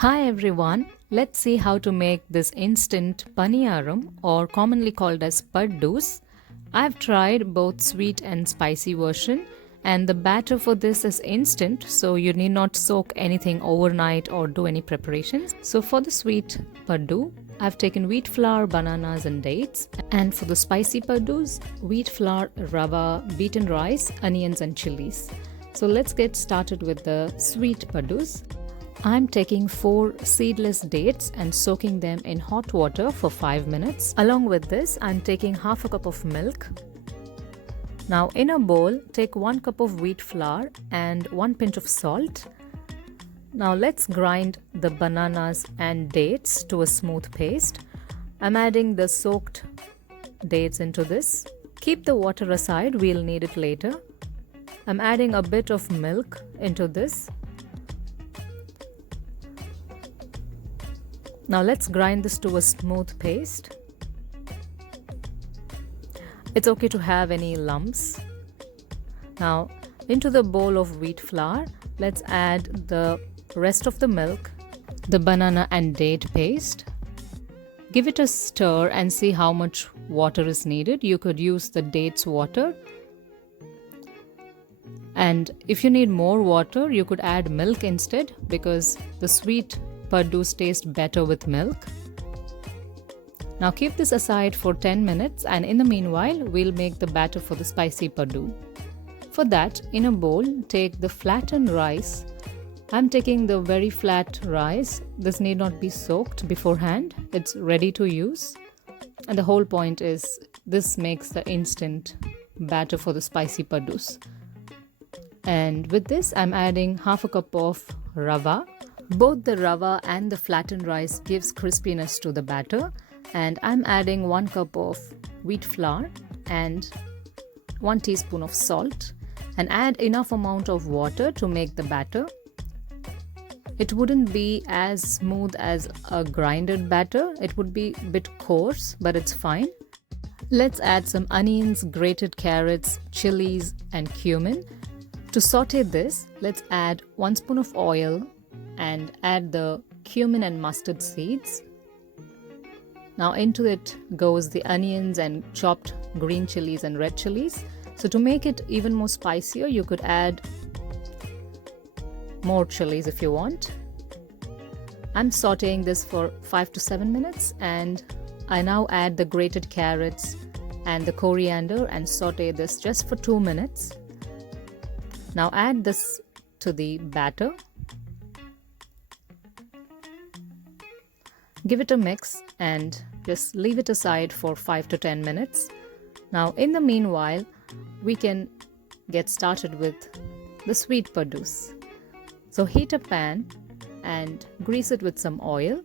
Hi everyone, let's see how to make this instant panniyaram or commonly called as Paddus. I've tried both sweet and spicy version and the batter for this is instant, so you need not soak anything overnight or do any preparations. So for the sweet Paddu, I've taken wheat flour, bananas and dates, and for the spicy Paddus, wheat flour, rava, beaten rice, onions and chilies. So let's get started with the sweet Paddus. I'm taking 4 seedless dates and soaking them in hot water for 5 minutes. Along with this, I'm taking half a cup of milk. Now in a bowl, take 1 cup of wheat flour and 1 pinch of salt. Now let's grind the bananas and dates to a smooth paste. I'm adding the soaked dates into this. Keep the water aside, we'll need it later. I'm adding a bit of milk into this. Now let's grind this to a smooth paste. It's okay to have any lumps. Now into the bowl of wheat flour, let's add the rest of the milk, the banana and date paste. Give it a stir and see how much water is needed. You could use the dates water. And if you need more water, you could add milk instead because the sweet Paddus taste better with milk. Now keep this aside for 10 minutes and in the meanwhile we'll make the batter for the spicy Paddu. For that, in a bowl, take the flattened rice. I'm taking the very flat rice. This need not be soaked beforehand. It's ready to use. And the whole point is this makes the instant batter for the spicy Paddus. And with this, I'm adding half a cup of rava. Both the rava and the flattened rice gives crispiness to the batter, and I'm adding 1 cup of wheat flour and 1 teaspoon of salt and add enough amount of water to make the batter. It wouldn't be as smooth as a grinded batter, it would be a bit coarse, but it's fine. Let's add some onions, grated carrots, chilies and cumin. To saute this, let's add 1 spoon of oil and add the cumin and mustard seeds. Now into it goes the onions and chopped green chilies and red chilies. So to make it even more spicier, you could add more chilies if you want. I'm sauteing this for 5 to 7 minutes and I now add the grated carrots and the coriander and saute this just for 2 minutes. Now add this to the batter. Give it a mix and just leave it aside for 5 to 10 minutes. Now in the meanwhile, we can get started with the sweet Paddus. So heat a pan and grease it with some oil.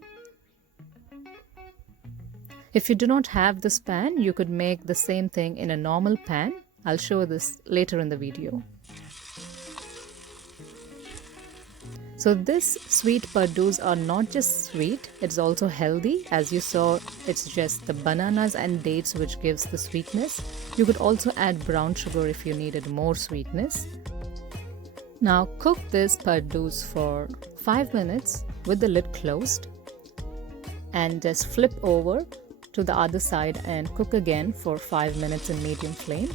If you do not have this pan, you could make the same thing in a normal pan. I'll show this later in the video. So this sweet Paddus are not just sweet, it's also healthy. As you saw, it's just the bananas and dates which gives the sweetness. You could also add brown sugar if you needed more sweetness. Now cook this Paddus for 5 minutes with the lid closed and just flip over to the other side and cook again for 5 minutes in medium flame.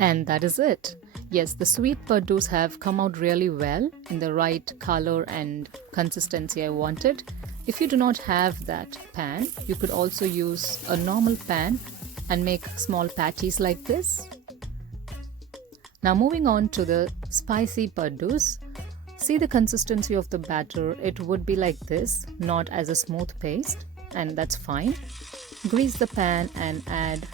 And that is it. Yes, the sweet Paddus have come out really well in the right color and consistency I wanted. If you do not have that pan, you could also use a normal pan and make small patties like this. Now moving on to the spicy Paddus. See the consistency of the batter, it would be like this, not as a smooth paste, and that's fine. Grease the pan and add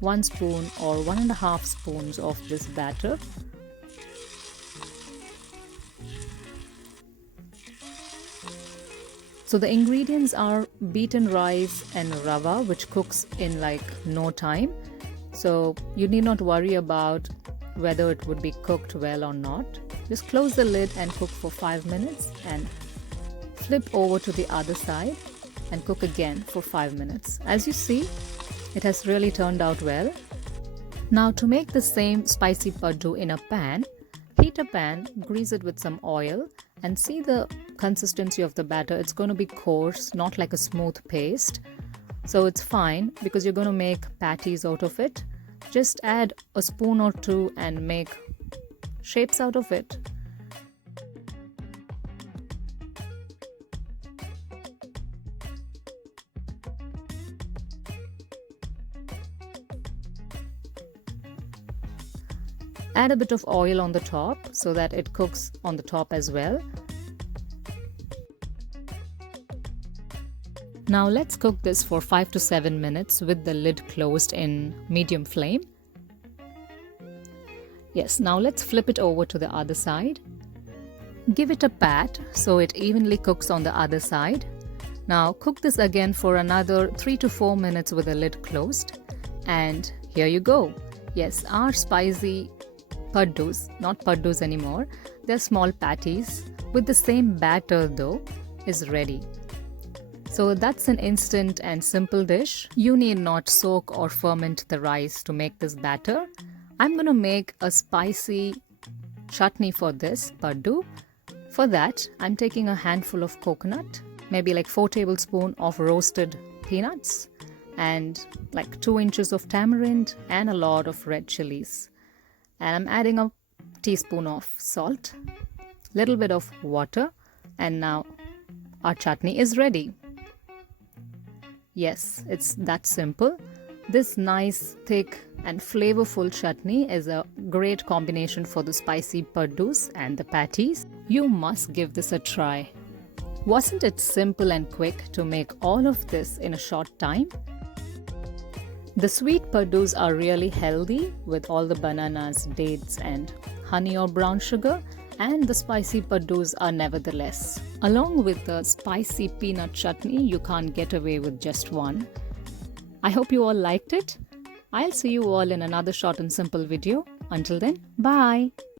1 spoon or 1.5 spoons of this batter. So the ingredients are beaten rice and rava, which cooks in like no time. So you need not worry about whether it would be cooked well or not. Just close the lid and cook for 5 minutes and flip over to the other side and cook again for 5 minutes. As you see, It has really turned out well. Now to make the same spicy paddu in a pan, heat a pan, grease it with some oil, and see the consistency of the batter. It's going to be coarse, not like a smooth paste. So it's fine because you're going to make patties out of it. Just add a spoon or two and make shapes out of it. Add a bit of oil on the top so that it cooks on the top as well. Now let's cook this for 5 to 7 minutes with the lid closed in medium flame. Yes, now let's flip it over to the other side. Give it a pat so it evenly cooks on the other side. Now cook this again for another 3 to 4 minutes with the lid closed. And here you go. Yes, our spicy paddus, not paddus anymore, they're small patties with the same batter though, is ready. So that's an instant and simple dish. You need not soak or ferment the rice to make this batter. I'm going to make a spicy chutney for this paddu. For that, I'm taking a handful of coconut, maybe like 4 tablespoons of roasted peanuts, and like 2 inches of tamarind and a lot of red chilies. And I'm adding a teaspoon of salt, little bit of water, and now our chutney is ready. Yes, it's that simple. This nice, thick and flavorful chutney is a great combination for the spicy paddus and the patties. You must give this a try. Wasn't it simple and quick to make all of this in a short time? The sweet paddus are really healthy with all the bananas, dates and honey or brown sugar, and the spicy paddus are nevertheless. Along with the spicy peanut chutney, you can't get away with just one. I hope you all liked it. I'll see you all in another short and simple video. Until then, bye!